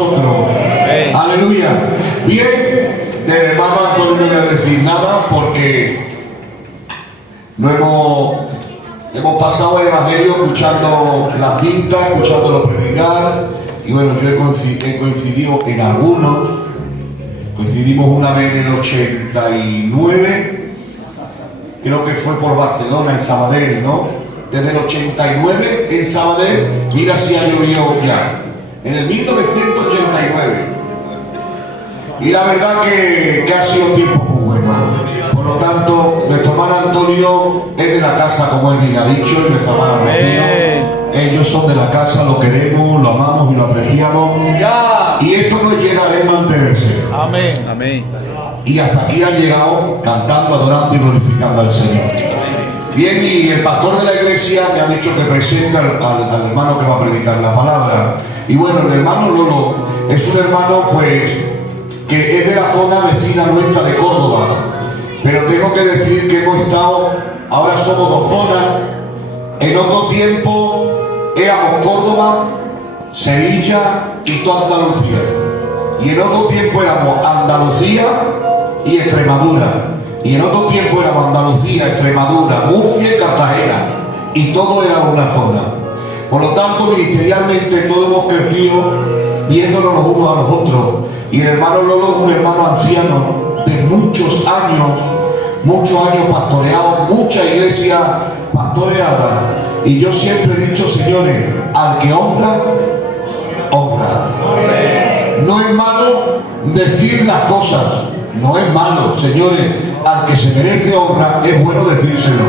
nosotros. Amén. Aleluya. Bien, del hermano Antonio no voy a decir nada porque no hemos pasado el Evangelio escuchando la cinta, escuchándolo predicar. Y bueno, yo he coincidido en algunos. Coincidimos una vez en el 89. Creo que fue por Barcelona, en Sabadell, ¿no? Desde el 89 en Sabadell, mira si ha llovido ya. En el 1989. Y la verdad que ha sido un tiempo muy bueno. Por lo tanto, nuestro hermano Antonio es de la casa, como él bien ha dicho, y nuestra hermana Rocío. Ellos son de la casa, lo queremos, lo amamos y lo apreciamos. Y esto no es llegar, es mantenerse. Amén. Amén. Y hasta aquí han llegado cantando, adorando y glorificando al Señor. Bien, y el pastor de la iglesia me ha dicho que presente al hermano que va a predicar la palabra. Y bueno, el hermano Lolo es un hermano pues que es de la zona vecina nuestra de Córdoba. Pero tengo que decir que hemos estado, ahora somos dos zonas. En otro tiempo éramos Córdoba, Sevilla y toda Andalucía. Y en otro tiempo éramos Andalucía y Extremadura. Y en otro tiempo éramos Andalucía, Extremadura, Murcia y Cartagena. Y todo era una zona. Por lo tanto, ministerialmente todos hemos crecido viéndonos los unos a los otros. Y el hermano Lolo es un hermano anciano de muchos años pastoreado, mucha iglesia pastoreada. Y yo siempre he dicho, señores, al que honra, honra. No es malo decir las cosas, no es malo, señores. Al que se merece honra es bueno decírselo.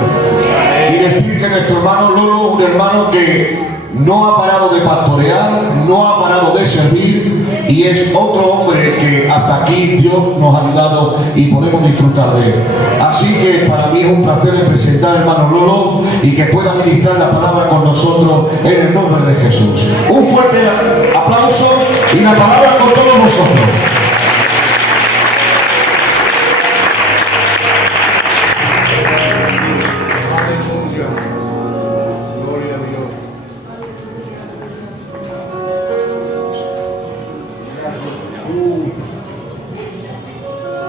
Y decir que nuestro hermano Lolo es un hermano que no ha parado de pastorear, no ha parado de servir, y es otro hombre que hasta aquí Dios nos ha ayudado y podemos disfrutar de él. Así que para mí es un placer presentar al hermano Lolo y que pueda ministrar la palabra con nosotros en el nombre de Jesús. Un fuerte aplauso y la palabra con todos vosotros.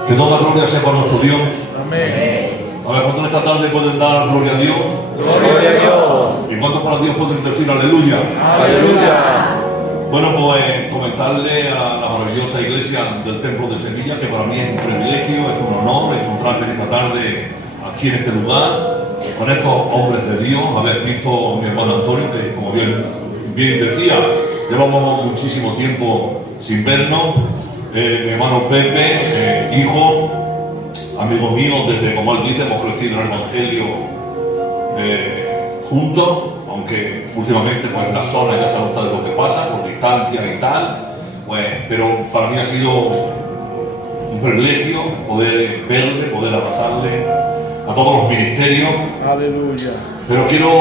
Que toda gloria sea para nuestro Dios. Amén. A ver, ¿cuántos esta tarde pueden dar gloria a Dios? Gloria a Dios. ¿Y cuántos para Dios pueden decir aleluya? Aleluya. Bueno, pues comentarle a la maravillosa iglesia del Templo de Sevilla que para mí es un privilegio, es un honor encontrarme esta tarde aquí en este lugar con estos hombres de Dios, haber visto a mi hermano Antonio, que como bien decía, llevamos muchísimo tiempo sin vernos. Mi hermano Pepe, hijo, amigo mío, desde, como él dice, hemos crecido en el Evangelio juntos, aunque últimamente pues en la zona ya saben ustedes lo que pasa, por distancia y tal, pues, pero para mí ha sido un privilegio poder verle, poder abrazarle a todos los ministerios. Aleluya. Pero quiero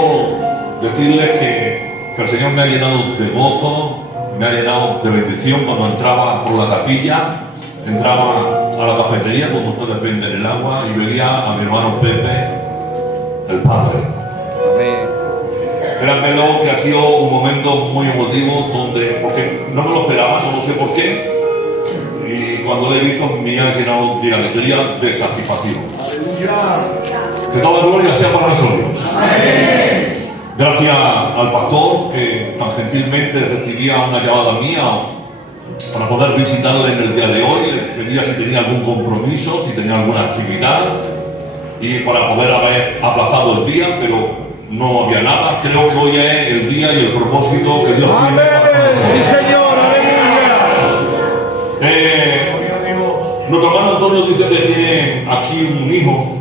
decirles que el Señor me ha llenado de gozo, me ha llenado de bendición cuando entraba por la capilla, entraba a la cafetería donde ustedes venden el agua y veía a mi hermano Pepe, el Padre. Amén. Créanmelo que ha sido un momento muy emotivo porque no me lo esperaba, no lo sé por qué, y cuando lo he visto me ha llenado de alegría, de satisfacción. Que toda gloria sea para nuestro Dios. Amén. Gracias al pastor que tan gentilmente recibía una llamada mía para poder visitarle en el día de hoy. Le pedía si tenía algún compromiso, si tenía alguna actividad y para poder haber aplazado el día, pero no había nada. Creo que hoy es el día y el propósito que Dios tiene para nosotros. Sí, Señor, aleluya. Nuestro hermano Antonio dice que tiene aquí un hijo,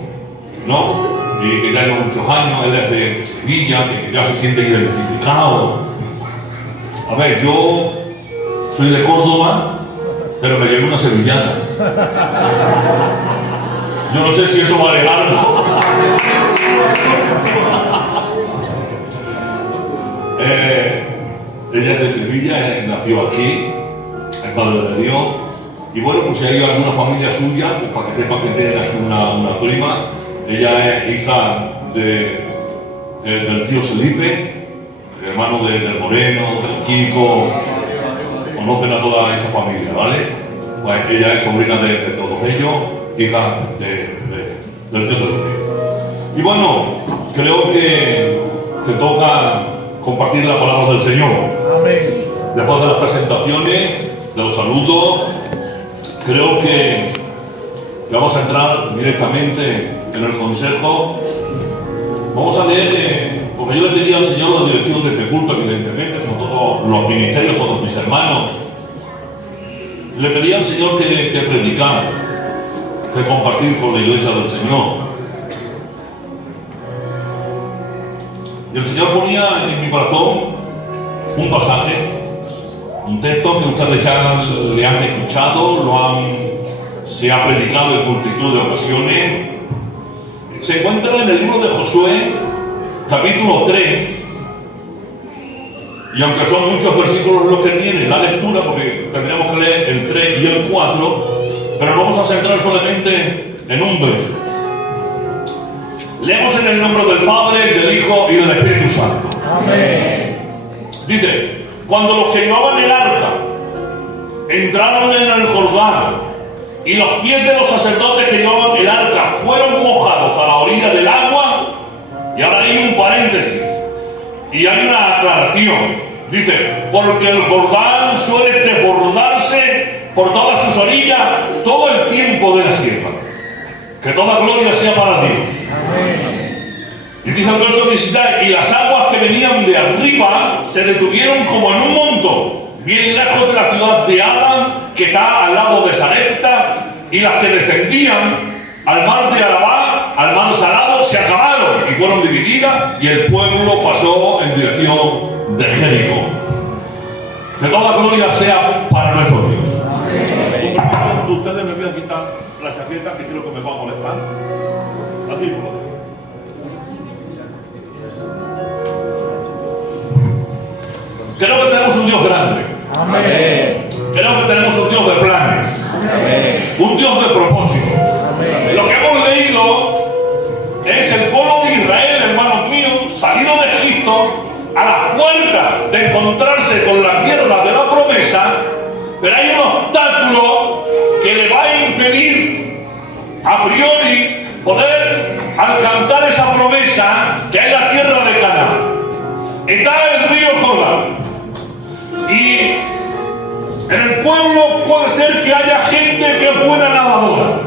¿no? Y que ya lleva muchos años, él es de Sevilla, que ya se siente identificado. A ver, yo soy de Córdoba, pero me llevé una sevillana. Yo no sé si eso vale algo. Ella es de Sevilla, nació aquí, es madre de Dios. Y bueno, pues si hay alguna familia suya, pues para que sepan que tienen aquí una prima. Ella es hija del tío Felipe, hermano del Moreno, del Kiko. conocen a toda esa familia, ¿vale? Pues ella es sobrina de todos ellos, hija del Dios de los míos. Y bueno, creo que toca compartir la palabra del Señor. Amén. Después de las presentaciones, de los saludos, creo que vamos a entrar directamente en el consejo. Vamos a leer, porque yo le pedí al Señor la dirección de este culto, evidentemente, como todos los ministerios, todos mis hermanos. Le pedí al Señor que predicar, que compartir con la iglesia del Señor. Y el Señor ponía en mi corazón un pasaje, un texto que ustedes ya le han escuchado, se ha predicado en multitud de ocasiones. Se encuentra en el libro de Josué, capítulo 3, y aunque son muchos versículos los que tiene la lectura, porque tendríamos que leer el 3 y el 4, pero vamos a centrar solamente en un verso. Leemos en el nombre del Padre, del Hijo y del Espíritu Santo. Amén. Dice: cuando los que llevaban el arca entraron en el Jordán y los pies de los sacerdotes que llevaban el arca fueron mojados a la orilla del agua, y ahora hay un paréntesis y hay una aclaración. Dice: porque el Jordán suele desbordarse por todas sus orillas todo el tiempo de la siembra. Que toda gloria sea para Dios. Amén. Y dice el verso 16: y las aguas que venían de arriba se detuvieron como en un montón, bien lejos de la ciudad de Adán, que está al lado de Sarepta, y las que descendían al mar de Arabá, al mar Salado, se acabaron y fueron divididas, y el pueblo pasó en dirección de Jericó. Que toda gloria sea para nuestro Dios. Con permiso de ustedes, me voy a quitar la chaqueta, que creo que me va a molestar. Aquí, por lo menos. Creo que tenemos un Dios grande. Amén. Creo que tenemos un Dios de planes. Amén. Un Dios de propósitos. Amén. Lo que hemos leído es el pueblo de Israel, hermanos míos, salido de Egipto a la puerta de encontrarse con la tierra de la promesa, pero hay un obstáculo que le va a impedir a priori poder alcanzar esa promesa, que es la tierra de Canaán. Está el río Jordán, y en el pueblo puede ser que haya gente que es buena nadadora,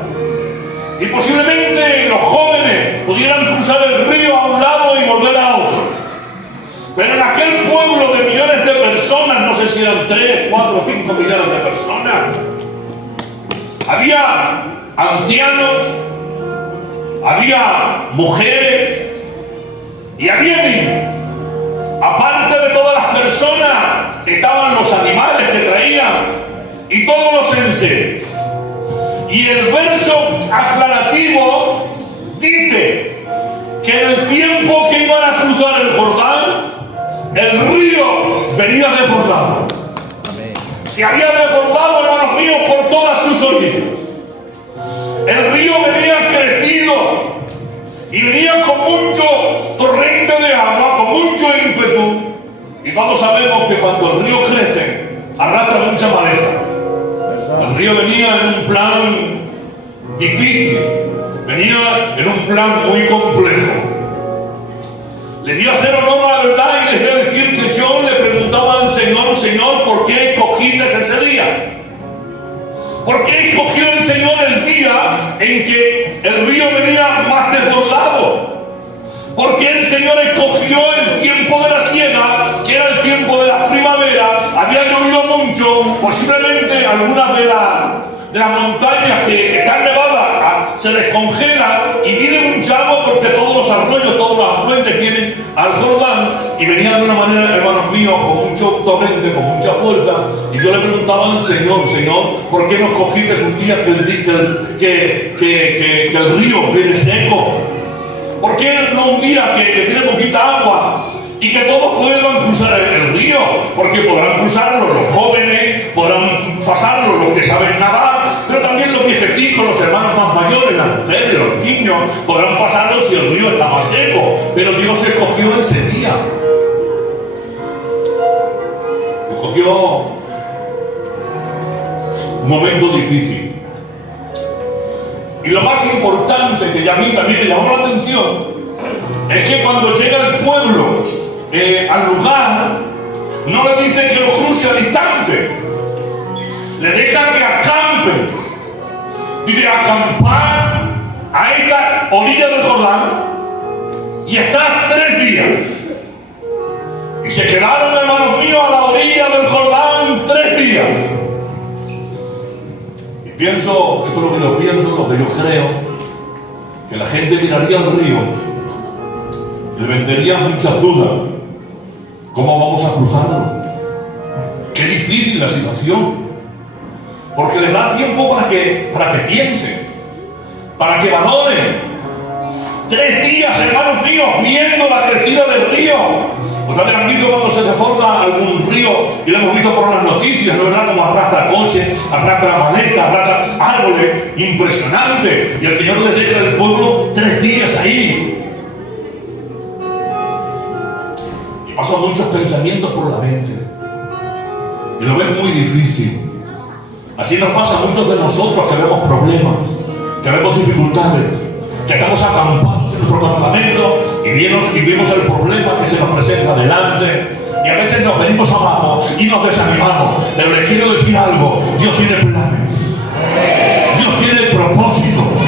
y posiblemente los jóvenes pudieran cruzar el río a un lado y volver a otro. Pero en aquel pueblo de millones de personas, no sé si eran 3, 4, 5 millones de personas, había ancianos, había mujeres y había niños. Aparte de todas las personas, estaban los animales que traían y todos los enseres. Y el verso aclarativo dice que en el tiempo que iban a cruzar el Jordán, el río venía desbordado. Se había desbordado, hermanos míos, por todas sus orillas. El río venía crecido y venía con mucho torrente de agua, con mucho ímpetu. Y todos sabemos que cuando el río crece, arrastra mucha maleza. El río venía en un plan difícil, venía en un plan muy complejo. Le voy a hacer honor a la verdad y les voy a decir que yo le preguntaba al Señor: Señor, ¿por qué escogiste ese día? ¿Por qué escogió el Señor el día en que el río venía más desbordado? ¿Por qué el Señor escogió el tiempo de la siega, que era el tiempo de la primavera? Había llovido mucho, posiblemente algunas de las montañas que están nevadas se descongelan y viene un llamo, porque todos los arroyos, todos los afluentes vienen al Jordán, y venían de una manera, hermanos míos, con mucho torrente, con mucha fuerza. Y yo le preguntaba al Señor: Señor, ¿por qué no escogiste un día que el río viene seco? ¿Por qué no un día que tiene poquita agua y que todos puedan cruzar el río? Porque podrán cruzarlo los jóvenes, podrán pasarlo los que saben nadar, pero también los viejecitos, los hermanos más mayores, las mujeres, los niños, podrán pasarlo si el río está más seco. Pero Dios escogió ese día. Escogió un momento difícil. Y lo más importante que a mí también me llamó la atención es que cuando llega el pueblo al lugar, no le dice que lo cruce al instante, le deja que acampen. Dice acampar a esta orilla del Jordán y estar 3 días. Y se quedaron, hermanos míos, a la orilla del Jordán 3 días. Y pienso, esto es lo que yo pienso, lo que yo creo, que la gente miraría al río y le vendería muchas dudas. ¿Cómo vamos a cruzarlo? Qué difícil la situación. Porque les da tiempo para que piensen, para que valoren. 3 días, hermanos míos, viendo la crecida del río. Ustedes han visto cuando se desborda algún río y lo hemos visto por las noticias, ¿no verdad? Como arrastra coches, arrastra maletas, arrastra árboles, impresionante. Y el Señor les deja al pueblo 3 días ahí. Y pasan muchos pensamientos por la mente. Y lo ven muy difícil. Así nos pasa a muchos de nosotros que vemos problemas, que vemos dificultades, que estamos acampados en nuestro campamento y vemos el problema que se nos presenta delante y a veces nos venimos abajo y nos desanimamos. Pero les quiero decir algo: Dios tiene planes, Dios tiene propósitos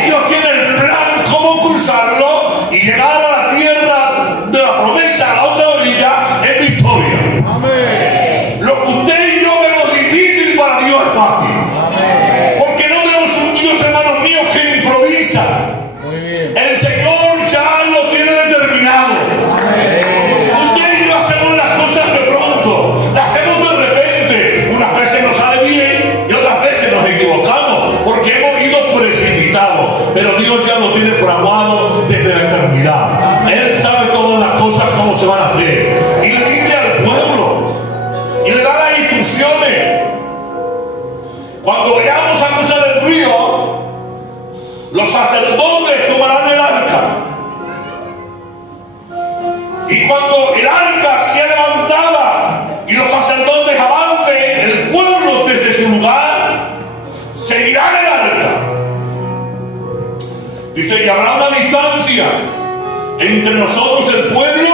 y Dios tiene el plan cómo cruzarlo y llegar a la tierra de la promesa, a la otra orilla, en victoria. Amén. Lo que usted y yo vemos difícil, para Dios es fácil. Porque no tenemos un Dios, hermanos míos, que improvisa. Muy bien. El Señor ya lo tiene determinado. Usted y yo hacemos las cosas de pronto, las hacemos de repente. Unas veces nos sale bien y otras veces nos equivocamos porque hemos ido precipitados. Pero Dios ya lo tiene fraguado desde la eternidad. Él sabe todas las cosas cómo se van a hacer. Y le dice al pueblo y le da las instrucciones. Cuando vayamos a cruzar el río, los sacerdotes tomarán el arca. Y cuando el arca sea levantada y los sacerdotes avancen, el pueblo desde su lugar seguirá el arca. Dice, y habrá una distancia entre nosotros, el pueblo,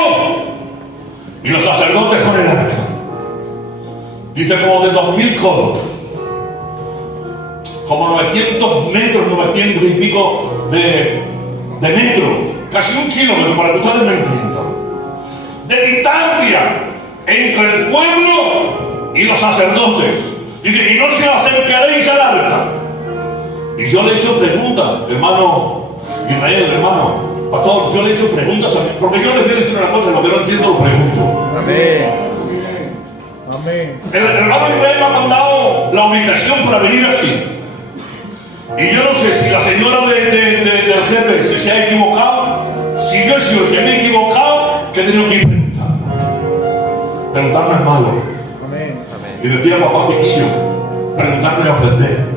y los sacerdotes con el arca. Dice, como de 2000 codos. Como 900 metros, 900 y pico de metros, casi 1 kilómetro, para que ustedes me entiendan, de distancia entre el pueblo y los sacerdotes. Dice, y no se acercaréis al arca. Y yo le he hecho preguntas, hermano Israel, hermano pastor, yo le he hecho preguntas a mí, porque yo les voy a decir una cosa, lo que no entiendo lo pregunto. Amén. Amén. El hermano Israel me ha mandado la ubicación para venir aquí. Y yo no sé si la señora del GPS se ha equivocado, si yo he sido el que me he equivocado, que he tenido que ir preguntando. Preguntar no es malo. Amén. Y decía papá Piquillo, preguntar no es ofender.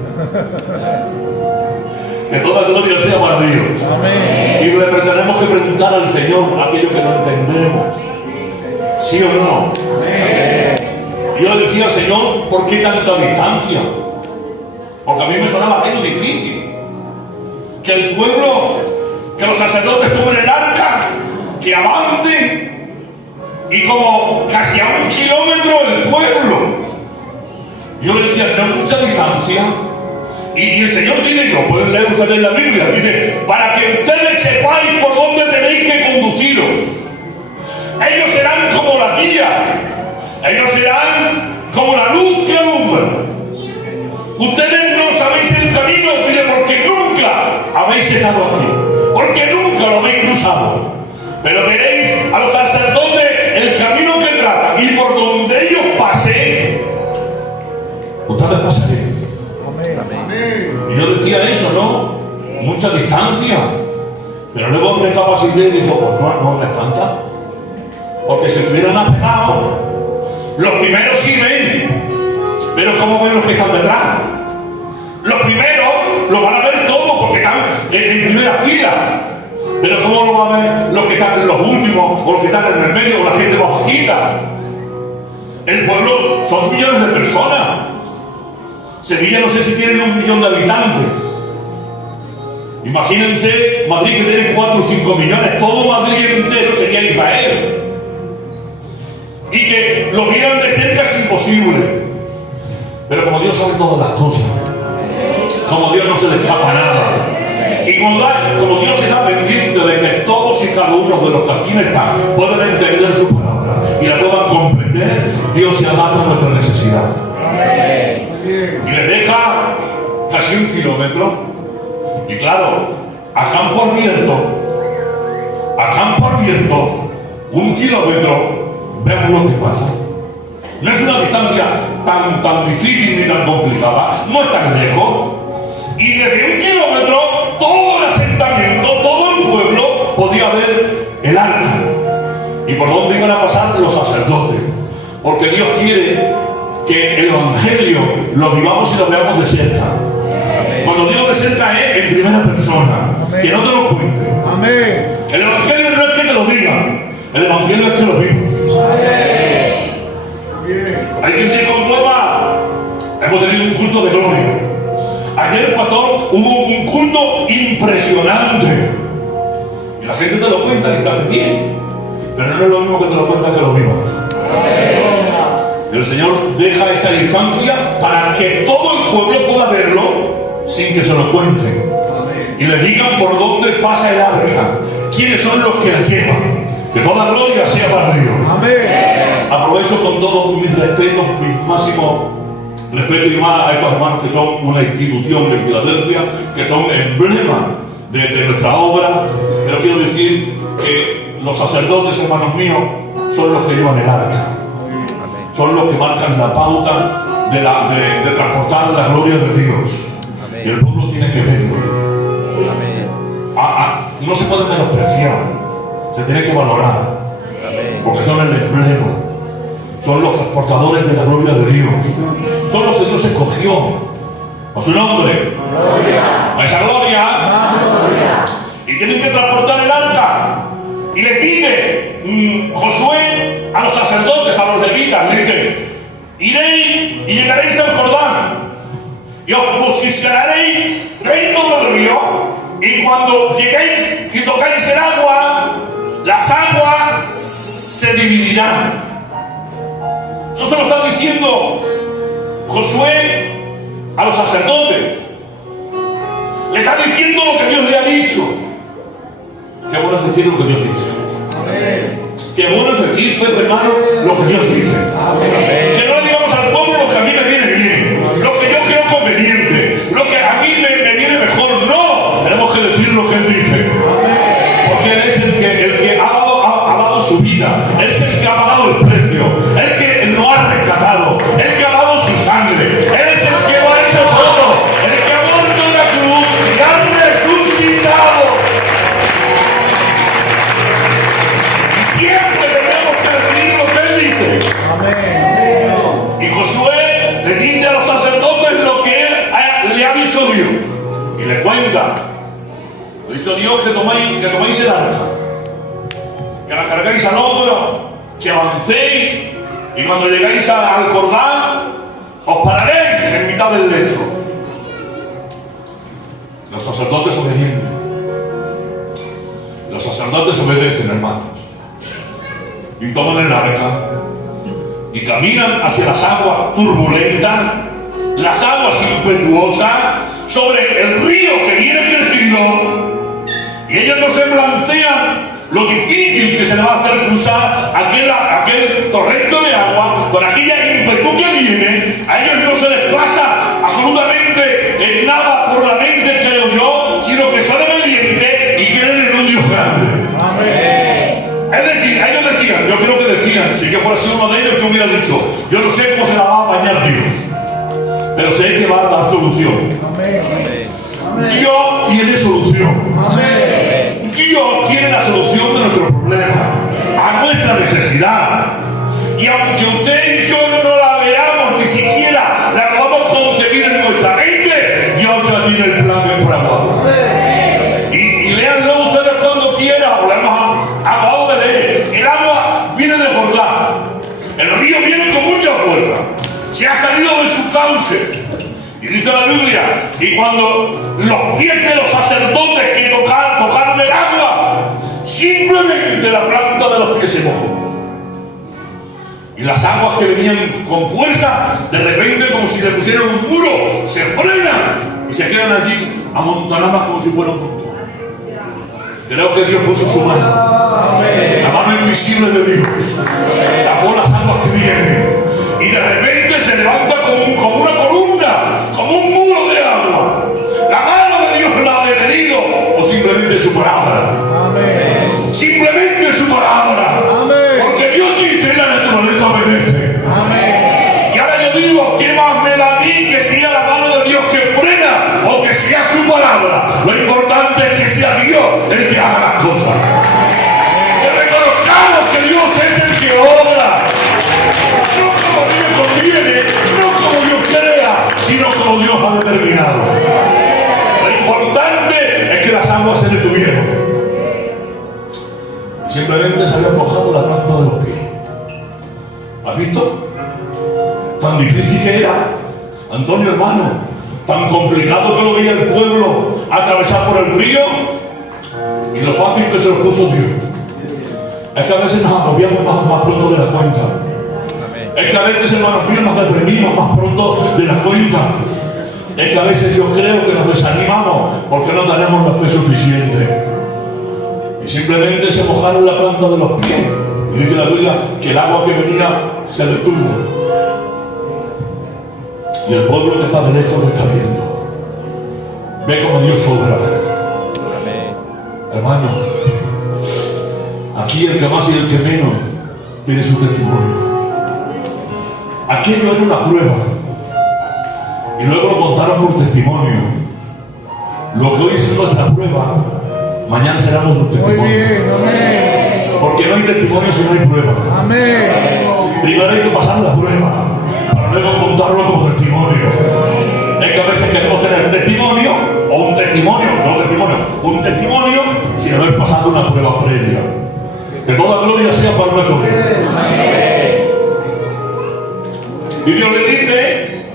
Que toda gloria sea para Dios. Amén. Y le tenemos que preguntar al Señor aquello que no entendemos. ¿Sí o no? Y yo le decía, Señor, ¿por qué tanta distancia? Porque a mí me sonaba aquello difícil. Que el pueblo, que los sacerdotes tomen el arca, que avancen, y como casi a 1 kilómetro el pueblo. Yo le decía, no hay mucha distancia. Y el Señor dice, lo pueden leer ustedes en la Biblia, dice, para que ustedes sepáis por dónde tenéis que conduciros. Ellos serán como la guía, ellos serán como la luz que alumbra. Ustedes no sabéis el camino, mire, porque nunca habéis estado aquí, porque nunca lo habéis cruzado. Pero veréis a los sacerdotes el camino que tratan, y por donde ellos pasen, ustedes pasaréis. Y yo decía eso, ¿no? Mucha distancia. Pero luego me capacité y dijo, pues no es tanta. Porque si estuvieran apegados, los primeros sí ven. Pero ¿cómo ven los que están detrás? Los primeros lo van a ver todo porque están en primera fila. Pero ¿cómo lo van a ver los que están en los últimos, o los que están en el medio, o la gente más bajita? El pueblo son millones de personas. Sevilla no sé si tiene 1 millón de habitantes. Imagínense Madrid, que tiene 4 o 5 millones. Todo Madrid entero sería Israel. Y que lo vieran de cerca es imposible. Pero como Dios sabe todas las cosas, como Dios no se le escapa nada, y como Dios está pendiente de que todos y cada uno de los que aquí están puedan entender su palabra y la puedan comprender, Dios se adapta a nuestra necesidad. Y les deja casi 1 kilómetro. Y claro, a campo abierto, 1 kilómetro, vemos lo que pasa. No es una distancia tan difícil ni tan complicada, no es tan lejos. Y desde 1 kilómetro, todo el asentamiento, todo el pueblo podía ver el arca. ¿Y por dónde iban a pasar los sacerdotes? Porque Dios quiere que el evangelio lo vivamos y lo veamos de cerca. Cuando digo de cerca es en primera persona. Amén. Que no te lo cuente. Amén. El evangelio no es que te lo digan, el evangelio es que lo vivas. Hay quien se comprueba. Hemos tenido un culto de gloria. Ayer, pastor, hubo un culto impresionante. Y la gente te lo cuenta y te hace bien. Pero no es lo mismo que te lo cuenta que lo vivas. El Señor deja esa distancia para que todo el pueblo pueda verlo sin que se lo cuenten. Y le digan por dónde pasa el arca, quiénes son los que la llevan. Que toda gloria sea para Dios. Amén. Aprovecho con todo mi respeto, mi máximo respeto y más a estos hermanos que son una institución en Filadelfia, que son emblema de nuestra obra. Pero quiero decir que los sacerdotes, hermanos míos, son los que llevan el arca. Son los que marcan la pauta de transportar la gloria de Dios. Y el pueblo tiene que verlo. No se puede menospreciar, se tiene que valorar, porque son el emblema, son los transportadores de la gloria de Dios, son los que Dios escogió a su nombre, a esa gloria, y tienen que transportar el arca. Y le pide Josué a los sacerdotes, a los levitas, le dice: iréis y llegaréis al Jordán y os posicionaréis dentro del río, y cuando lleguéis y tocáis el agua, las aguas se dividirán. Eso se lo está diciendo Josué a los sacerdotes. Le está diciendo lo que Dios le ha dicho. Qué bueno es decir lo que Dios dice. Qué bueno es decir, pues, hermano, lo que Dios dice. Que no le digamos al pueblo lo que a mí me viene bien, lo que yo creo conveniente, lo que a mí me viene mejor. No, tenemos que decir lo que Él dice. Porque Él es el que ha dado su vida, Él es el que ha pagado el precio, el que nos ha rescatado, el que ha dado su sangre, Él es el que lo ha hecho todo, el que ha muerto en la cruz y ha resucitado. Y siempre tenemos que decir lo que Él dice. Y Josué le dice a los sacerdotes lo que le ha dicho Dios. Y le cuenta: ha dicho Dios que toméis el arca, que la cargáis al hombro, que avancéis, y cuando llegáis al Jordán os pararéis en mitad del lecho. Los sacerdotes obedientes. Los sacerdotes obedecen, hermanos, y toman el arca y caminan hacia las aguas turbulentas, las aguas impetuosas, sobre el río que viene crecido. Y ellos no se plantean lo difícil que se le va a hacer cruzar aquel torrente de agua con aquella ímpetu que viene. A ellos no se les pasa absolutamente nada por la mente, creo yo, sino que son obedientes y creen en un Dios grande. Es decir, ellos decían, yo creo que decían, si yo fuera sido uno de ellos, yo hubiera dicho: yo no sé cómo se la va a apañar Dios, pero sé que va a dar solución. Dios tiene solución. Dios tiene la solución de nuestro problema, a nuestra necesidad. Y aunque usted y yo no la veamos, ni siquiera la podamos concebir en nuestra mente, Dios ya tiene el plan enfraguado. Y léanlo ustedes cuando quieran, o lo hemos acabado de leer. El agua viene de Jordán, el río viene con mucha fuerza, se ha salido de su cauce Y dice la Biblia, y cuando los pies de los sacerdotes que tocaron el agua, simplemente la planta de los pies se mojó. Y las aguas que venían con fuerza, de repente, como si le pusieran un muro, se frenan y se quedan allí amontonadas como si fuera un montón. Creo que Dios puso su mano, la mano invisible de Dios, tapó las aguas que vienen, y de repente se levanta como una columna, como un muro de agua. La mano de Dios la ha detenido, o simplemente su palabra. Simplemente su palabra. Porque Dios dice y la naturaleza obedece. Y ahora yo digo, ¿qué más me da a mí que sea la mano de Dios que frena o que sea su palabra? Lo importante es que sea Dios el que haga las cosas. Que reconozcamos que Dios es el que obra. No como a mí me conviene, no como yo crea, sino como Dios ha determinado. Lo importante es que las aguas se detuvieron. Simplemente se había mojado la planta de los pies. ¿Has visto? Tan difícil que era, Antonio hermano, tan complicado que lo veía el pueblo atravesar por el río, y lo fácil que se lo puso Dios. Es que a veces nos agobiamos más pronto de la cuenta. Es que a veces, hermanos míos, nos deprimimos más pronto de la cuenta. Es que a veces yo creo que nos desanimamos porque no tenemos la fe suficiente. Y simplemente se mojaron la planta de los pies. Y dice la Biblia que el agua que venía se detuvo. Y el pueblo que está de lejos lo está viendo. Ve cómo Dios obra. Hermano, aquí el que más y el que menos tiene su testimonio. Aquello era una prueba. Y luego lo contaron por testimonio. Lo que hoy es nuestra prueba, mañana será nuestro testimonio. Muy bien, amén. Porque no hay testimonio si no hay prueba. Amén. Primero hay que pasar la prueba, para luego contarlo como testimonio. Es que a veces queremos tener testimonio, o un testimonio sin haber pasado una prueba previa. Que toda gloria sea para nuestro Dios. Y Dios le dice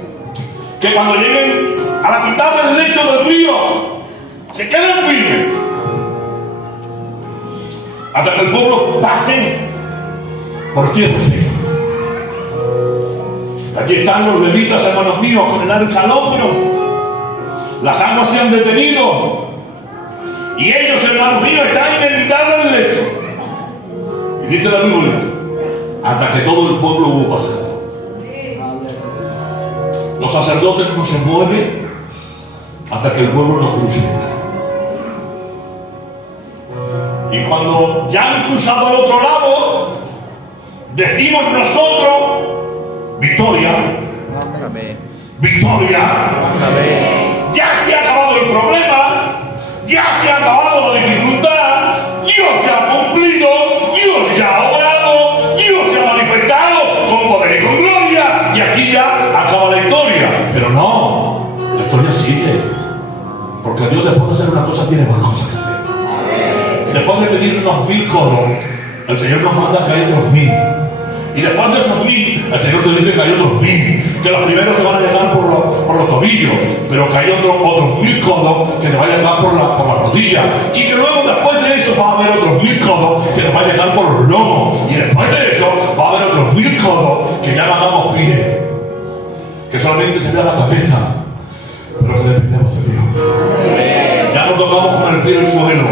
que cuando lleguen a la mitad del lecho del río, se queden firmes hasta que el pueblo pase por tierra seca. Aquí están los levitas, hermanos míos, con el arca al hombro. Las aguas se han detenido y ellos, hermanos míos, están en mitad del lecho. Y dice la Biblia, hasta que todo el pueblo hubo pasado. Los sacerdotes no se mueven hasta que el pueblo no cruce. Y cuando ya han cruzado al otro lado, decimos nosotros, victoria. Amén. Victoria. Amén. Ya se ha acabado el problema, ya se ha acabado la dificultad, Dios ya ha cumplido, Dios ya ha obrado, Dios se ha manifestado con poder y con gloria, y aquí ya acaba la historia. Pero no, la historia sigue, porque Dios, después de hacer una cosa, tiene más cosas que hacer. Después de pedir unos 1000 codos, el Señor nos manda que hay otros 1000. Y después de esos 1000, el Señor te dice que hay otros 1000. Que los primeros te van a llegar por los tobillos, pero que hay otros 1000 codos que te van a llegar por las rodillas. Y que luego, después de eso, va a haber otros 1000 codos que te van a llegar por los lomos. Y después de eso, va a haber otros 1000 codos que ya no hagamos pie. Que solamente se vea la cabeza, pero que dependemos de Dios. Ya no tocamos con el pie del suelo.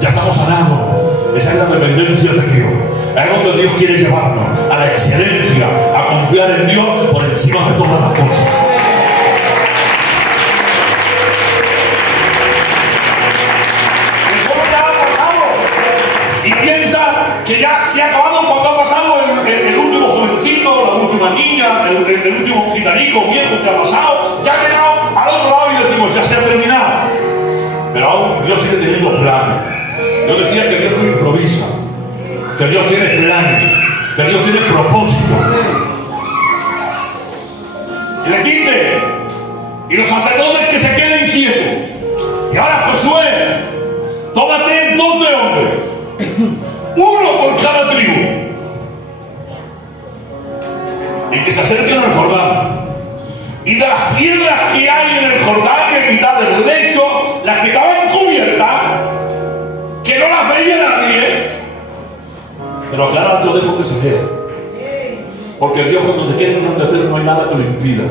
Ya estamos sanados. Esa es la dependencia de Dios. Es donde Dios quiere llevarnos, a la excelencia, a confiar en Dios por encima de todas las cosas. El pueblo ya ha pasado y piensa que ya se ha acabado cuando ha pasado el último jovencito, la última niña, el último gitanico viejo que ha pasado. Ya ha llegado al otro lado y decimos, ya se ha terminado. Pero aún Dios sigue teniendo planes. Yo decía que Dios no improvisa, que Dios tiene planes, que Dios tiene propósitos. Y le dice, y los sacerdotes que se queden quietos. Y ahora Josué, tómate 12 hombres, uno por cada tribu, y que se acerquen al Jordán. Y de las piedras que hay en el Jordán, en mitad del lecho, las que estaban cubiertas, que no las veía nadie, pero que ahora yo dejo que se vean. Porque Dios, cuando te quiere engrandecer, no hay nada que lo impida.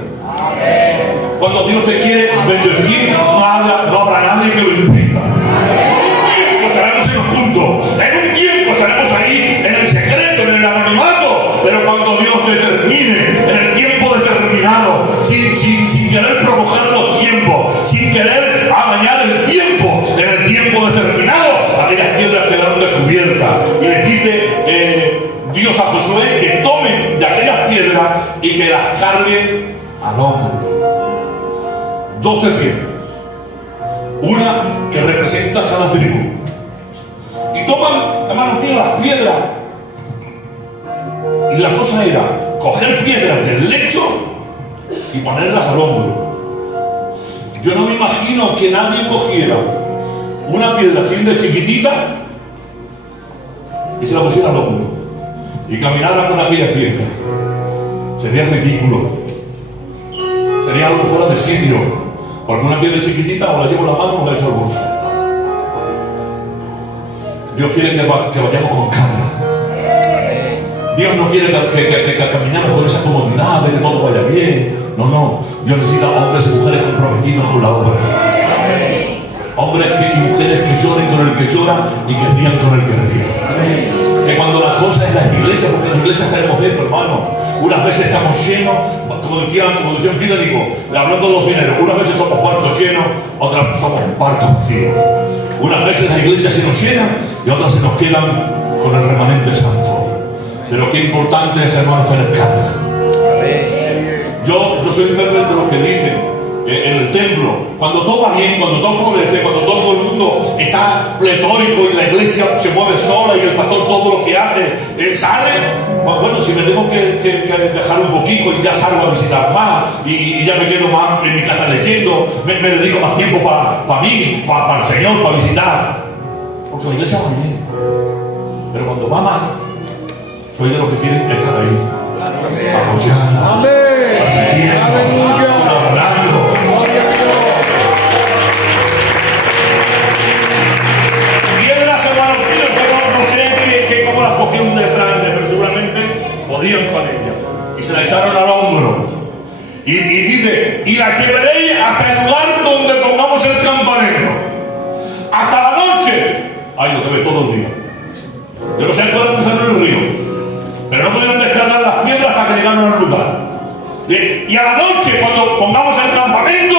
Cuando Dios te quiere bendecir, no habrá nadie que lo impida. En un tiempo estaremos en oculto, en un tiempo estaremos ahí en el secreto, en el anonimato, pero cuando Dios determine, en el tiempo determinado, sin querer provocar los tiempos, sin querer amañar el tiempo, en el tiempo determinado, aquellas piedras quedaron descubiertas. Y le dice Dios a Josué que tomen de aquellas piedras y que las carguen al hombro. 12 piedras, una que representa cada tribu, y toman, hermanos míos, las piedras, y la cosa era coger piedras del lecho y ponerlas al hombro. Yo no me imagino que nadie cogiera una piedra así de chiquitita y se la pusiera al hombro y caminara con aquellas piedras. Sería ridículo, sería algo fuera de sitio. Porque una piedra chiquitita o la llevo en la mano o la echo al bolso. Dios quiere que vayamos con carga. Dios no quiere que caminemos con esa comodidad de que todo vaya bien. No. Dios necesita hombres y mujeres comprometidos con la obra. Hombres y mujeres que lloren con el que llora y que rían con el que ríe. Que cuando la cosa es las iglesias, porque las iglesias tenemos esto, hermano. Unas veces estamos llenos, como decía un Fidelico, hablando de los dineros, unas veces somos cuartos llenos, otras somos cuartos vacíos. Unas veces las iglesias se nos llenan y otras se nos quedan con el remanente santo. Pero qué importante es, hermano, tener carga. Yo soy de los que dicen en el templo, cuando todo va bien, cuando todo florece, cuando todo el mundo está pletórico y la iglesia se mueve sola y el pastor todo lo que hace sale, pues bueno, si me tengo que dejar un poquito y ya salgo a visitar más y ya me quedo más en mi casa leyendo, me dedico más tiempo para mí, para el Señor, para visitar, porque la iglesia va bien. Pero cuando va mal, soy de los que quieren estar ahí, apoyando, asistiendo, colaborando. Piedras, hermanos míos, yo no sé cómo las cogieron de frente, pero seguramente podían con ellas. Y se la echaron al hombro. Y dice, y las llevaréis hasta el lugar donde pongamos el campamento. Hasta la noche. Ay, yo te veo todo el día. Yo no sé a qué hora empezaron en el río, pero no pudieron descargar las piedras hasta que llegaron al lugar. Y a la noche, cuando pongamos el campamento,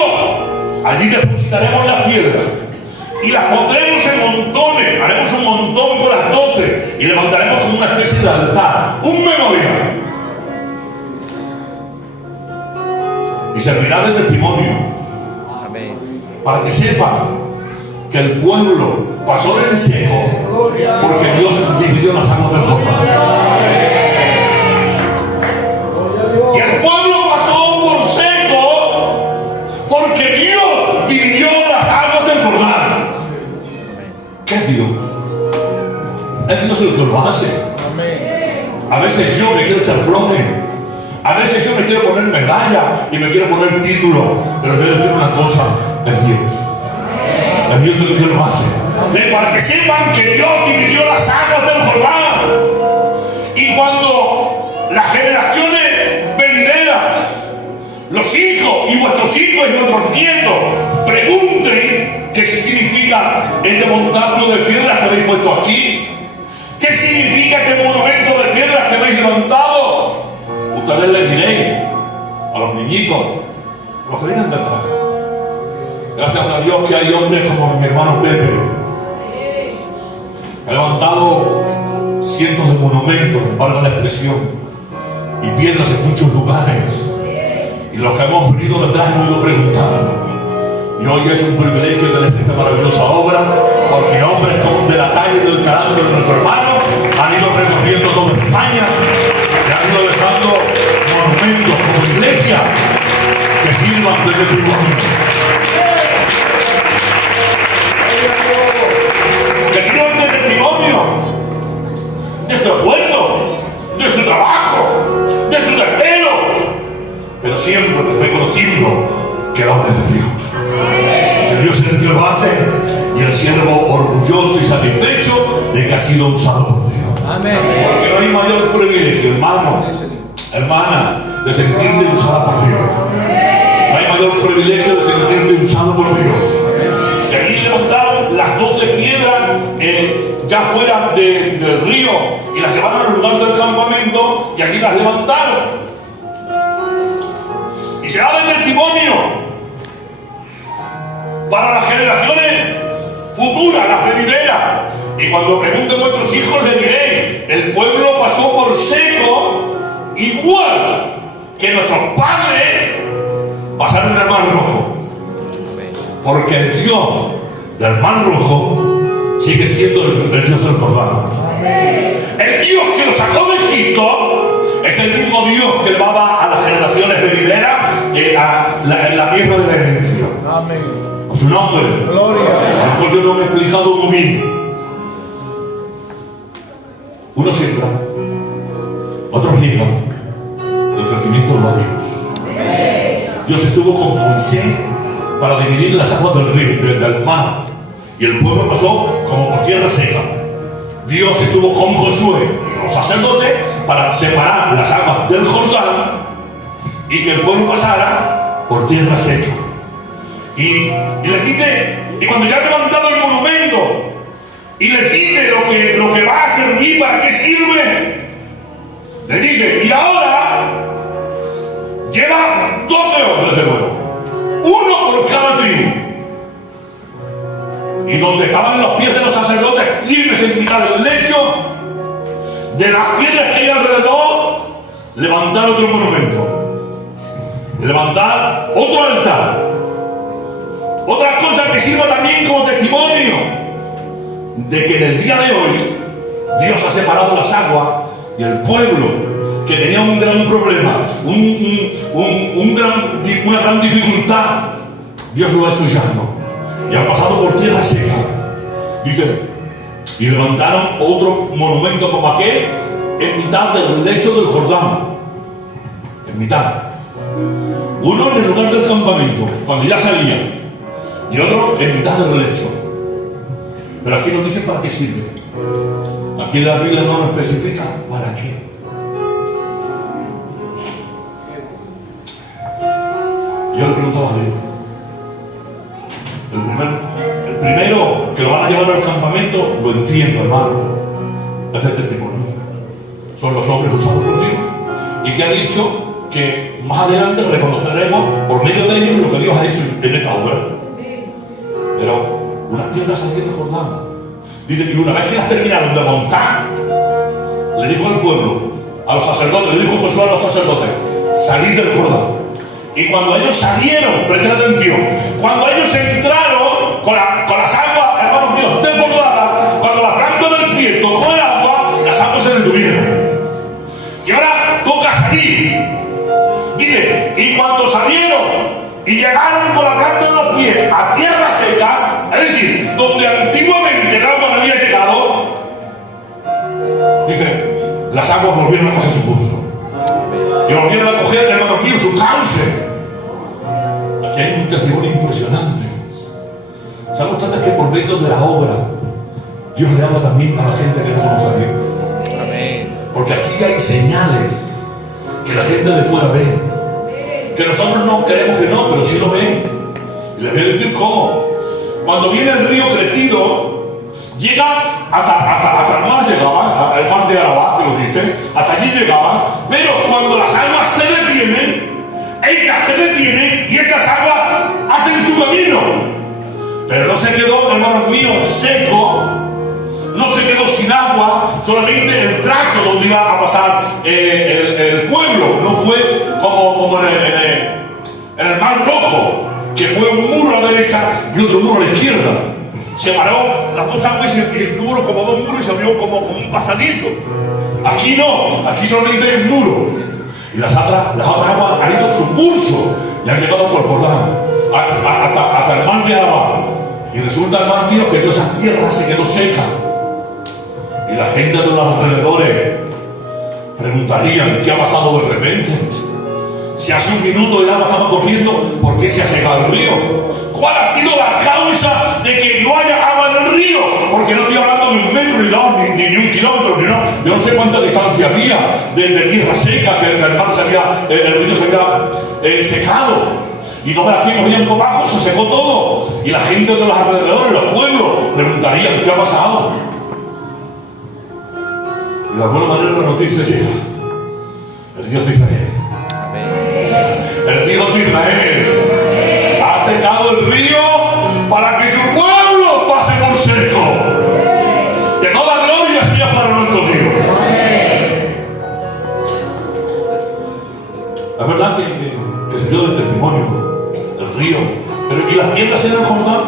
allí depositaremos las piedras y las pondremos en montones, haremos un montón con las 12 y levantaremos como una especie de altar, un memorial, y servirá de testimonio. Amén. Para que sepan que el pueblo pasó en seco porque Dios dividió las aguas del Jordán. Y el pueblo pasó por seco porque Dios dividió las aguas del Jordán. ¿Qué es Dios? Es Dios el que lo hace. A veces yo me quiero echar flores, a veces yo me quiero poner medalla y me quiero poner título, pero les voy a decir una cosa: es Dios. Es Dios el que lo hace. Para que sepan que Dios dividió las aguas del Jordán. Y cuando las generaciones venideras, los hijos y vuestros hijos y vuestros nietos pregunten qué significa este montículo de piedras que habéis puesto aquí, qué significa este monumento de piedras que habéis levantado, ustedes les diréis a los niñitos, los que vengan de atrás: gracias a Dios que hay hombres como mi hermano Pepe, que ha levantado cientos de monumentos, valga la expresión, y piedras en muchos lugares. Y los que hemos venido detrás hemos ido preguntando. Y hoy es un privilegio tener esta maravillosa obra, porque hombres de la talla y del talento de nuestro hermano han ido recorriendo toda España y han ido dejando monumentos como iglesia que sirvan de testimonio. Que sirvan de testimonio de su esfuerzo, de su trabajo, de su desvelo. Pero pero siempre reconociendo que la obra es de Dios. Que Dios es el que lo hace y el siervo orgulloso y satisfecho de que ha sido usado por Dios. Amén. Porque no hay mayor privilegio, hermano, hermana, de sentirte usada por Dios. No hay mayor privilegio de sentirte usado por Dios. Y aquí levantaron las 12 piedras ya fuera del río y las llevaron al lugar del campamento y aquí las levantaron. Y se da de testimonio para las generaciones futuras, las venideras. Y cuando pregunten vuestros hijos les diréis, el pueblo pasó por seco igual que nuestros padres pasaron el mar rojo. Porque el Dios del mar rojo sigue siendo el Dios del Jordán. El Dios que lo sacó de Egipto es el mismo Dios que le va a dar a las generaciones venideras en la tierra de la herencia. Amén. Con su nombre. Gloria. A lo mejor yo no me he explicado muy bien. Uno siembra, otros riegan, el crecimiento lo da Dios. Dios estuvo con Moisés para dividir las aguas del río, del mar, y el pueblo pasó como por tierra seca. Dios estuvo con Josué y los sacerdotes para separar las aguas del Jordán y que el pueblo pasara por tierra seca. Y le quite, y cuando ya ha levantado el monumento y le dice lo que va a servir, para qué sirve, le dice, y ahora lleva 12 hombres de nuevo, uno por cada tribu, y donde estaban los pies de los sacerdotes firmes en mitad del lecho, de las piedras que hay alrededor, levantar otro monumento, levantar otro altar, otra cosa que sirva también como testimonio de que en el día de hoy Dios ha separado las aguas y el pueblo que tenía un gran problema, una gran dificultad, Dios lo ha hecho llano y han pasado por tierra seca. Dice, y levantaron otro monumento como aquel en mitad del lecho del Jordán, en mitad, uno en el lugar del campamento cuando ya salían y otro en mitad del lecho. Pero aquí nos dicen para qué sirve. Aquí la Biblia no nos especifica para qué. Yo le preguntaba a Dios. El primero que lo van a llevar al campamento, lo entiendo, hermano. Es el testimonio. Son los hombres usados por Dios. Y que ha dicho que más adelante reconoceremos por medio de ellos lo que Dios ha hecho en esta obra. Pero unas piedras salieron del Jordán. Dice que una vez que las terminaron de montar, le dijo al pueblo, a los sacerdotes, le dijo Josué a los sacerdotes, salid del Jordán. Y cuando ellos salieron, presten atención, cuando ellos entraron con las aguas, hermanos míos, desbordadas, cuando la planta del pie tocó el agua, las aguas se detuvieron. Y ahora toca salir. Dice, y cuando salieron y llegaron con la planta de los pies a tierra seca, es decir, donde antiguamente el agua no había llegado, dice, las aguas volvieron a coger su curso. Y volvieron a coger, hermanos míos, su cauce. Aquí hay un testimonio impresionante. ¿Saben ustedes que por medio de la obra Dios le habla también a la gente que no conoce a Dios? Amén. Porque aquí hay señales que la gente de fuera ve. Que nosotros no queremos que no, pero sí lo ven. Y les voy a decir cómo. Cuando viene el río crecido, llega hasta el mar, llegaba, el mar de Arabá, que lo dice, hasta allí llegaba, pero cuando las aguas se detienen, ellas se detienen y estas aguas hacen su camino. Pero no se quedó, hermanos míos, seco, no se quedó sin agua, solamente el tracto donde iba a pasar el pueblo. No fue como en el Mar Rojo, que fue un muro a la derecha y otro muro a la izquierda. Separó las dos aguas y el muro como dos muros y se abrió como un pasadizo. Aquí no, aquí solamente hay un muro. Y las otras aguas han ido su curso y han llegado hasta el Jordán, hasta el mar de Arabá. Y resulta, hermano mío, que toda esa tierra se quedó seca. Y la gente de los alrededores preguntarían, ¿qué ha pasado de repente? Si hace un minuto el agua estaba corriendo, ¿por qué se ha secado el río? ¿Cuál ha sido la causa de que no haya agua en el río? Porque no estoy hablando de 1 metro, ni 2, ni 1 kilómetro, ni no. Yo no sé cuánta distancia había de tierra seca, que el mar el río se había secado. Y todas las que corrían por abajo, se secó todo. Y la gente de los alrededores, los pueblos, preguntarían, ¿qué ha pasado? Y de alguna manera la noticia llega. El Dios de Israel. El Dios de Israel ha secado el río para que su pueblo pase por seco. Que toda gloria sea para nuestro Dios. La verdad que se dio del testimonio, el río, pero ¿y las piedras en el Jordán?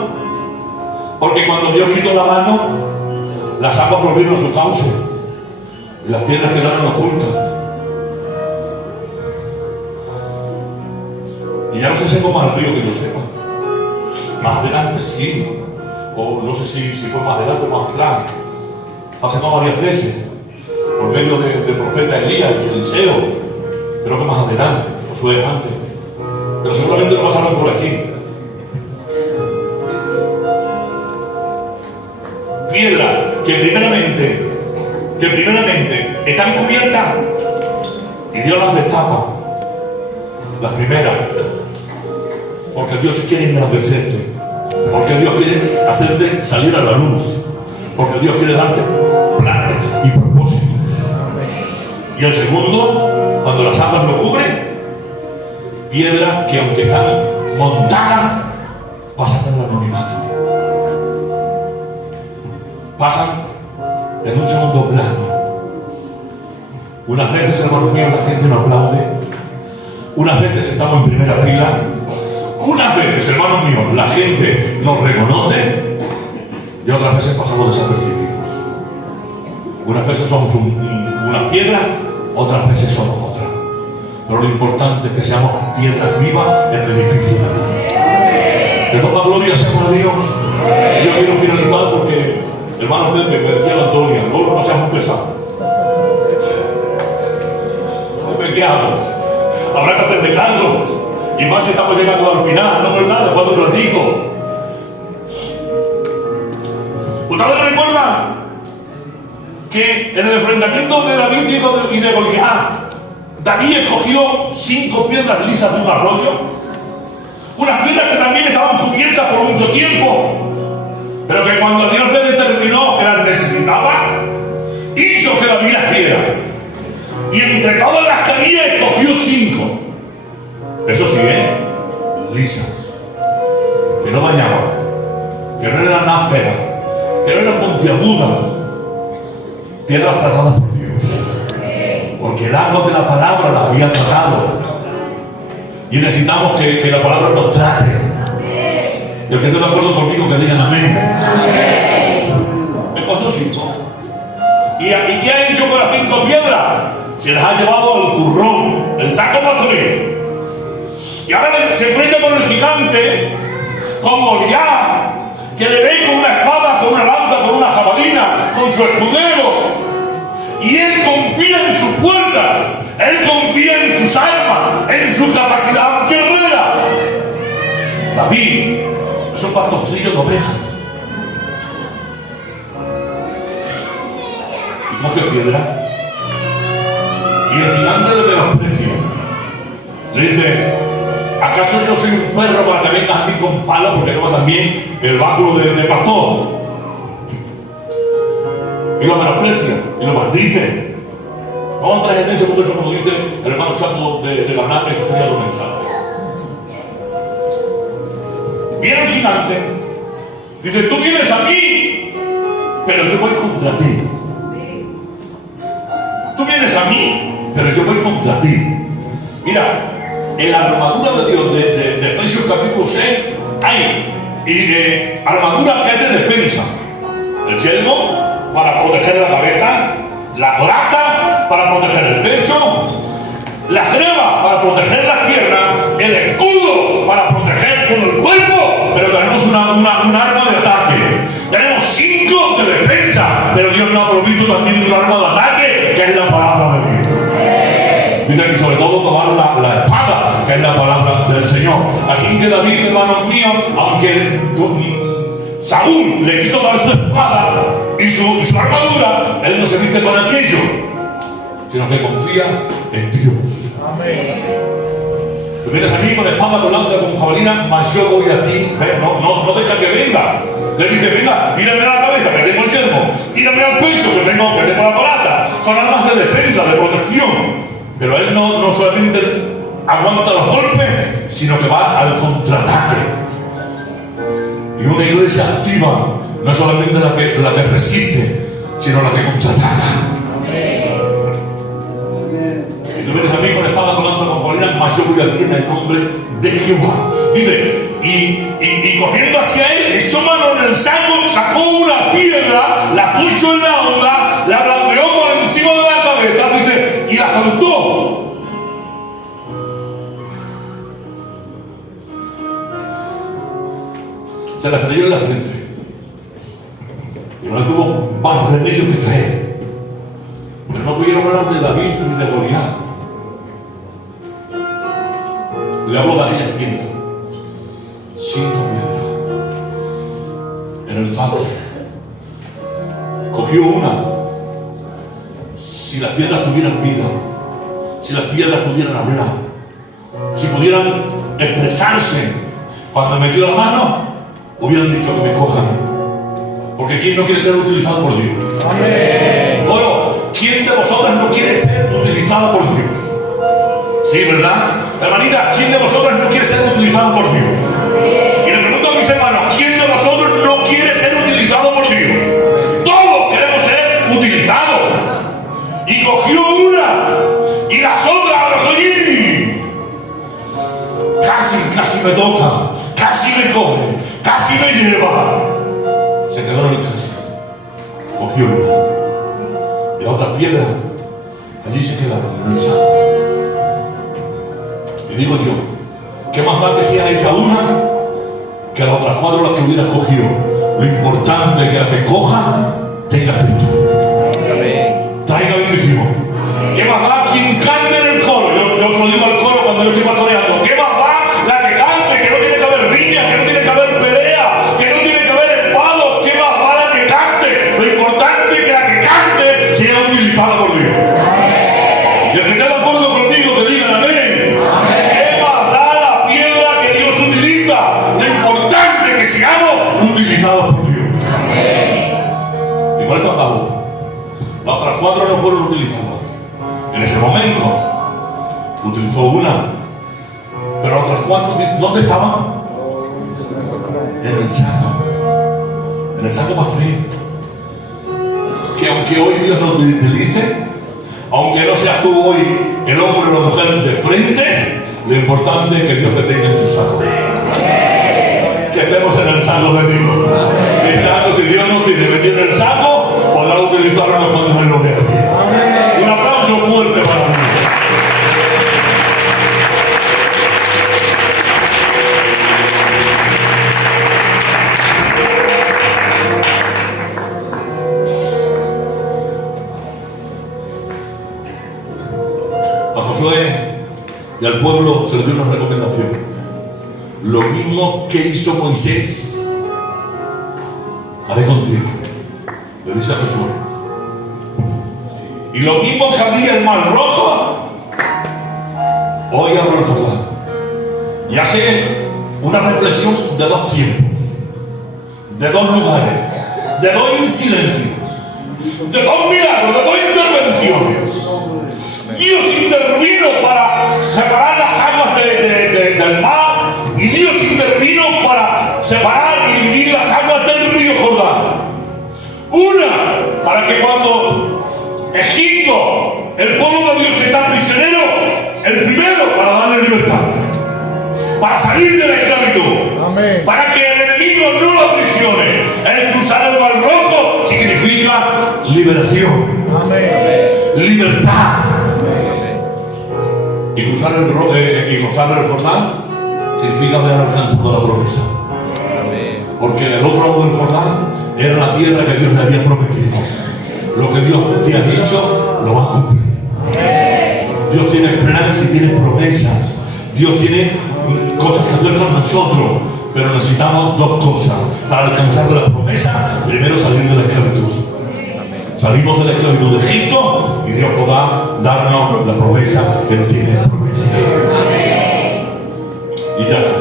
Porque cuando Dios quitó la mano, las aguas volvieron a su cauce y las piedras quedaron ocultas. Y ya no se secó más el río que yo sepa. Más adelante sí, o no sé si fue más adelante o más atrás. Ha secado varias veces, por medio del profeta Elías y Eliseo. Creo que más adelante, Josué antes. Pero seguramente lo pasaron por aquí. Piedra que primeramente están cubiertas y Dios las destapa. Las primeras. Porque Dios quiere engrandecerte. Porque Dios quiere hacerte salir a la luz. Porque Dios quiere darte planes y propósitos. Y el segundo, cuando las aguas lo cubren, piedras que aunque están montadas, pasan en el anonimato. Pasan en un segundo plano. Unas veces, hermanos míos, la gente no aplaude. Unas veces estamos en primera fila. Unas veces, hermanos míos, la gente nos reconoce. Y otras veces pasamos desapercibidos. Unas veces somos una piedra, otras veces somos otra. Pero lo importante es que seamos piedras vivas en el edificio de Dios. Que toda gloria sea para Dios. Yo quiero finalizar porque hermano Pepe me decía la Antonia, no seamos pesados. ¿Qué hago? Habrá que hacer descanso. Y más si estamos llegando al final, no es nada, cuando platico. ¿Ustedes recuerdan que en el enfrentamiento de David y de Goliat, David escogió 5 piedras lisas de un arroyo? Unas piedras que también estaban cubiertas por mucho tiempo, pero que cuando Dios le determinó que las necesitaba, hizo que David las viera. Y entre todas las que había, escogió 5. Eso sí, lisas, que no dañaban, que no eran ásperas, que no eran puntiagudas, piedras tratadas por Dios, porque el agua de la palabra las había tratado, y necesitamos que la palabra nos trate. Y el que esté de acuerdo conmigo, que digan amén. Me cogió 5. ¿Y qué ha hecho con las 5 piedras? Se las ha llevado al zurrón, el saco pastoril. Y ahora se enfrenta con el gigante, con Goliat, que le ve con una espada, con una lanza, con una jabalina, con su escudero. Y él confía en sus fuerzas, él confía en sus armas, en su capacidad guerrera. David es un pastorcillo de ovejas. Y coge piedra. Y el gigante le menosprecia. Le dice: ¿acaso yo soy un perro para que vengas a mí con palo? Porque lleva también el báculo de pastor. Y lo menosprecia, y lo maldice. No entrar en eso, porque eso nos dice el hermano Chapo de ganar, eso sería tu mensaje. Viene el gigante, dice: tú vienes a mí, pero yo voy contra ti. Tú vienes a mí, pero yo voy contra ti. Mira, en la armadura de Dios de Efesios capítulo 6 hay armadura que es de defensa. El yelmo para proteger la cabeza, la coraza para proteger el pecho, la greba para proteger las piernas, el escudo para proteger todo el cuerpo, pero tenemos un arma de ataque. Tenemos 5 de defensa, pero Dios nos ha provisto también de un arma de ataque, que es la palabra de Dios. Dice que sobre todo tomar la espada Señor. Así que David, hermanos míos, aunque Saúl le quiso dar su espada y su armadura, él no se viste con aquello, sino que confía en Dios. Tú vienes a mí con espada, con lanza, con jabalina, mas yo voy a ti. No deja que venga. Le dice, venga, tírame a la cabeza, que tengo el yelmo, tírame al pecho, que tengo la palata. Son armas de defensa, de protección. Pero él no solamente aguanta los golpes, sino que va al contraataque. Y una iglesia activa no es solamente la que resiste, sino la que contraataca. Y tú vienes a mí con espada, con lanza, con jabalina, mas yo voy a ti en el nombre de Jehová. Dice, y corriendo hacia él, echó mano en el saco, sacó una piedra, la puso en la onda, la blanqueó por encima de la cabeza, dice, y la soltó. Se la creyó en la frente. Y no le tuvo más remedio que creer. Pero no pudieron hablar de David ni de Goliat. Le habló de aquella piedra. 5 piedras en el saco. Cogió una. Si las piedras tuvieran vida, si las piedras pudieran hablar, si pudieran expresarse, cuando metió la mano, hubieran dicho que me cojan. Porque ¿quién no quiere ser utilizado por Dios? Amén. Coro, ¿quién de vosotras no quiere ser utilizado por Dios? Sí, ¿verdad? Hermanita, ¿quién de vosotras no quiere ser utilizado por Dios? Y le pregunto a mis hermanos, ¿quién de vosotros no quiere ser utilizado por Dios? Todos queremos ser utilizados. Y cogió una y las otras las oí. Casi me toca, casi me coge, casi me lleva. Se quedó en el casi. Cogió una. Y la otra piedra, allí se quedaron en el saco. Y digo yo, ¿qué más da que sea esa una que las otras 4 las que hubiera cogido? Lo importante es que la que coja tenga fruto. Traiga bendición. ¿Qué más da quien cante en el coro? Yo se lo digo al coro cuando yo estoy pastoreando. ¿Qué más da la que cante? Que no tiene que haber riña, que no tiene que haber pelea, que no tiene que haber enfado. ¿Qué más da la que cante? Lo importante es que la que cante sea utilizada por Dios. Y el que esté de acuerdo conmigo, que digan amén. ¿Qué más da la piedra que Dios utiliza? Lo importante es que seamos utilizados por Dios. Y por esto acabo. Las otras 4 no fueron utilizadas. En ese momento utilizó una, pero las otras 4, ¿dónde estaban? En el saco pastoril. Que aunque hoy Dios no te utilice, aunque no seas tú hoy el hombre o la mujer de frente, lo importante es que Dios te tenga en su saco. Que estemos en el saco de Dios. Si Dios nos tiene metido en el saco, podrá utilizarlo cuando Él lo vea bien. Un aplauso fuerte para mí. A Josué y al pueblo se le dio una recomendación. Lo mismo que hizo Moisés, haré contigo, le dice a Josué. Y lo mismo que abría el mar rojo, hoy abro el Jordán. Y hace una reflexión de 2 tiempos, de 2 lugares, de 2 silencios, de 2 milagros, de 2 intervenciones. Dios intervino para separar las aguas del mar, y Dios intervino para separar y dividir las aguas del río Jordán. Una, para que cuando Egipto, el pueblo de Dios está prisionero, el primero para darle libertad, para salir de la esclavitud. Amén. Para que el enemigo no lo aprisione. El cruzar el mar rojo significa liberación. Amén. Libertad. Y cruzar el Jordán significa haber alcanzado la promesa. Amén. Porque el otro lado del Jordán era la tierra que Dios le había prometido. Lo que Dios te ha dicho, lo va a cumplir. Amén. Dios tiene planes y tiene promesas. Dios tiene cosas que hacer con nosotros, pero necesitamos dos cosas para alcanzar la promesa. Primero, salir de la esclavitud. Salimos de la esclavitud de Egipto y Dios podrá darnos la promesa que nos tiene prometida. Y ya está.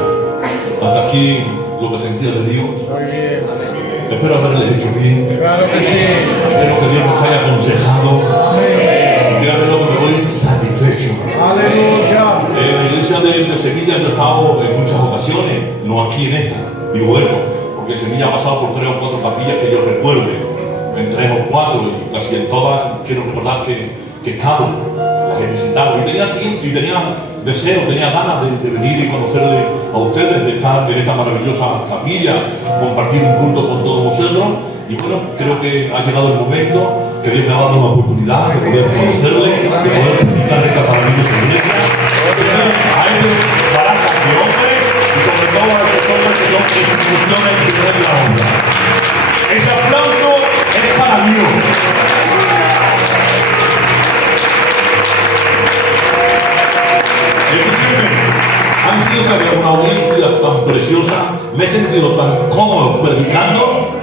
Hasta aquí lo que sentía de Dios. Muy bien. Espero haberles hecho bien. Claro que sí. Espero que Dios nos haya aconsejado. Amén. Y créanme lo que me voy satisfecho. Aleluya. En la iglesia de Sevilla yo he estado en muchas ocasiones, no aquí en esta, digo eso, porque Sevilla ha pasado por 3 o 4 capillas que yo recuerde, en 3 o 4, y casi en todas quiero recordar que he estado, que he visitado, y tenía tiempo, y tenía deseo, tenía ganas de venir y conocerle a ustedes, de estar en esta maravillosa capilla, compartir un punto con todos vosotros. Y bueno, creo que ha llegado el momento que Dios me ha dado una oportunidad de poder conocerle, de poder predicar esta maravillosa iglesia, a este baraja de hombres y sobre todo a estos hombres que son instituciones de la obra. Ese aplauso es para Dios. Escúchenme, han sido que había una audiencia tan preciosa, me he sentido tan cómodo predicando,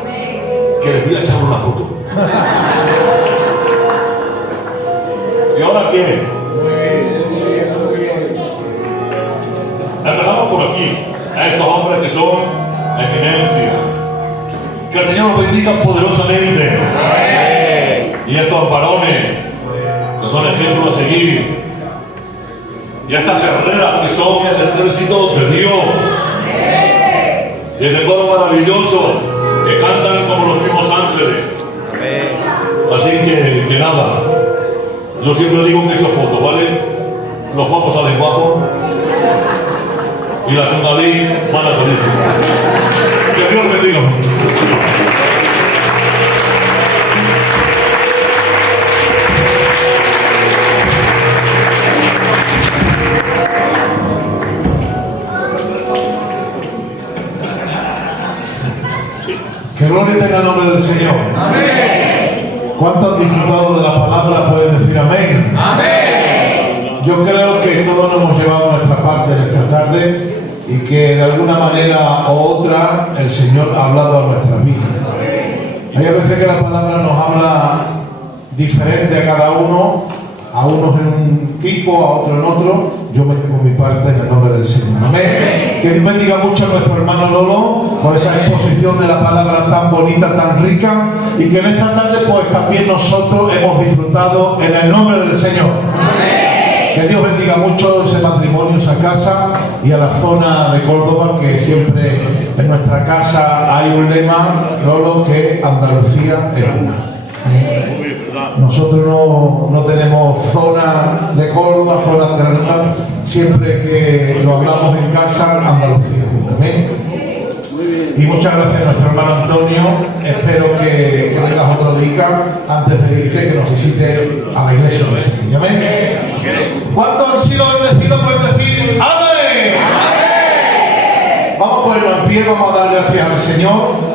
que les voy a echar una foto. ¿Y ahora qué? Empezamos por aquí, a estos hombres que son eminencia. Que el Señor los bendiga poderosamente. Y a estos varones que son ejemplos a seguir. Y a estas guerreras que son el ejército de Dios. Y este coro maravilloso que cantan como los mismos ángeles. Así que nada, yo siempre digo que he hecho fotos, ¿vale? Los guapos salen guapos y las soldadí van a salir chulas. Que Dios bendiga mucho. Que gloria tenga el nombre del Señor. Amén. ¿Cuántos han disfrutado de la palabra pueden decir amén? Amén. Yo creo que todos nos hemos llevado nuestra parte de esta tarde y que de alguna manera u otra el Señor ha hablado a nuestras vidas. Hay a veces que la palabra nos habla diferente a cada uno, a unos en un tipo, a otros en otro. Yo me llevo mi parte en el nombre del Señor. Amén. Que Dios bendiga mucho a nuestro hermano Lolo por esa exposición de la palabra tan bonita, tan rica, y que en esta tarde pues también nosotros hemos disfrutado en el nombre del Señor. Amén. Que Dios bendiga mucho ese matrimonio, esa casa, y a la zona de Córdoba, que siempre en nuestra casa hay un lema, Lolo, que Andalucía es una. Nosotros no tenemos zona de Córdoba, zona terrenal, siempre que lo hablamos en casa, Andalucía. Amén. Y muchas gracias a nuestro hermano Antonio. Espero que vengas otro día antes de irte, que nos visite a la iglesia de Sevilla. Amén. ¿Cuántos han sido bendecidos? Pueden decir amén. Vamos a ponernos en pie, vamos a dar gracias al Señor.